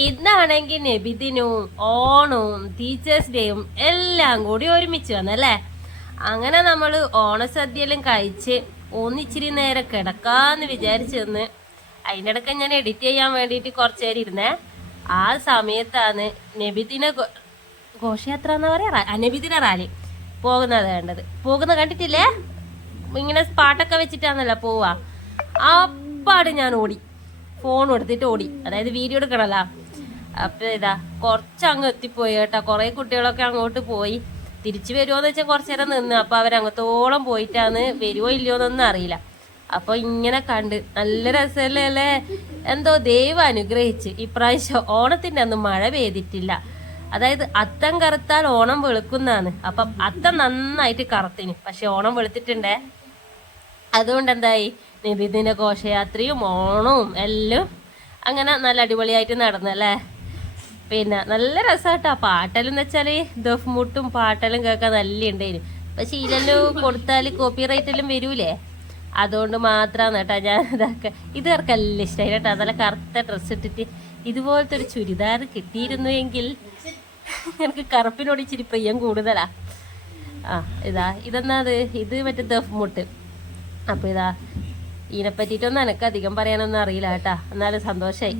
ഇന്നാണെങ്കിൽ നബിദിനവും ഓണവും ടീച്ചേഴ്സ് ഡേയും എല്ലാം കൂടി ഒരുമിച്ച് വന്നല്ലേ അങ്ങനെ നമ്മൾ ഓണസദ്യയെല്ലാം കഴിച്ച് ഒന്നിച്ചിരി നേരം കിടക്കാന്ന് വിചാരിച്ചെന്ന് അതിനിടയ്ക്ക് ഞാൻ എഡിറ്റ് ചെയ്യാൻ വേണ്ടിയിട്ട് കുറച്ച് നേരം ഇരുന്നേ. ആ സമയത്താണ് നബിദിന ഘോഷയാത്ര എന്ന് പറയാ? നബിദിന റാലി പോകുന്നത് വേണ്ടത് പോകുന്ന കണ്ടിട്ടില്ലേ? ഇങ്ങനെ പാട്ടൊക്കെ വെച്ചിട്ടാണല്ലോ പോവാ അപ്പാട് ഞാൻ ഓടി. ഫോൺ എടുത്തിട്ട് ഓടി. അതായത് വീഡിയോ എടുക്കണല്ല. അപ്പൊ ഇതാ കുറച്ച് അങ്ങ് എത്തിപ്പോയി കേട്ടോ. കുറെ കുട്ടികളൊക്കെ അങ്ങോട്ട് പോയി. തിരിച്ചു വരുമോന്ന് വെച്ചാൽ കുറച്ചു നേരം നിന്ന്. അപ്പൊ അവരങ്ങത്തോളം പോയിട്ടാണ് വരുവോ ഇല്ലയോ എന്നൊന്നും അറിയില്ല. അപ്പൊ ഇങ്ങനെ കണ്ട് നല്ല രസമല്ലേ എന്തോ ദൈവം അനുഗ്രഹിച്ച്. ഇപ്രാവശ്യം ഓണത്തിന്റെ അന്ന് മഴ പെയ്തിട്ടില്ല. അതായത് അത്തം കറുത്താൽ ഓണം വെളുക്കുന്നാണ്. അപ്പം അത്തം നന്നായിട്ട് കറുത്തിന്. പക്ഷെ ഓണം വെളുത്തിട്ടുണ്ടേ? അതുകൊണ്ട് എന്തായി നിതിദിന്റെ ഘോഷയാത്രയും ഓണവും എല്ലാം അങ്ങനെ നല്ല അടിപൊളിയായിട്ട് നടന്നു അല്ലേ പിന്നെ നല്ല രസമാട്ടോ പാട്ടെല്ലാം എന്ന് വെച്ചാൽ ദഫ്മുട്ടും പാട്ടെല്ലാം കേൾക്കാൻ നല്ല ഉണ്ടായിരുന്നു പക്ഷെ ഇതിലെല്ലാം കൊടുത്താൽ കോപ്പി റൈറ്റ് എല്ലാം വരൂലേ? അതുകൊണ്ട് മാത്രമാണ് കേട്ടോ ഞാൻ ഇതാക്കുക ഇത് ഇവർക്കെല്ലാം ഇഷ്ടമായി കേട്ടോ നല്ല കറുത്ത ഡ്രസ്സ് ഇട്ടിട്ട് ഇതുപോലത്തെ ഒരു ചുരിദാർ കിട്ടിയിരുന്നു എങ്കിൽ എനിക്ക് കറുപ്പിനോട് ഇച്ചിരി പ്രിയം കൂടുതലാ. ആ ഇതാ. ഇതെന്നാ അത്? ഇത് മറ്റേ ദഫ് മുട്ട് അപ്പൊ ഇതാ ഇതിനെ പറ്റിയിട്ടൊന്നും എനക്ക് അധികം പറയാനൊന്നും അറിയില്ല കേട്ടാ. എന്നാലും സന്തോഷായി.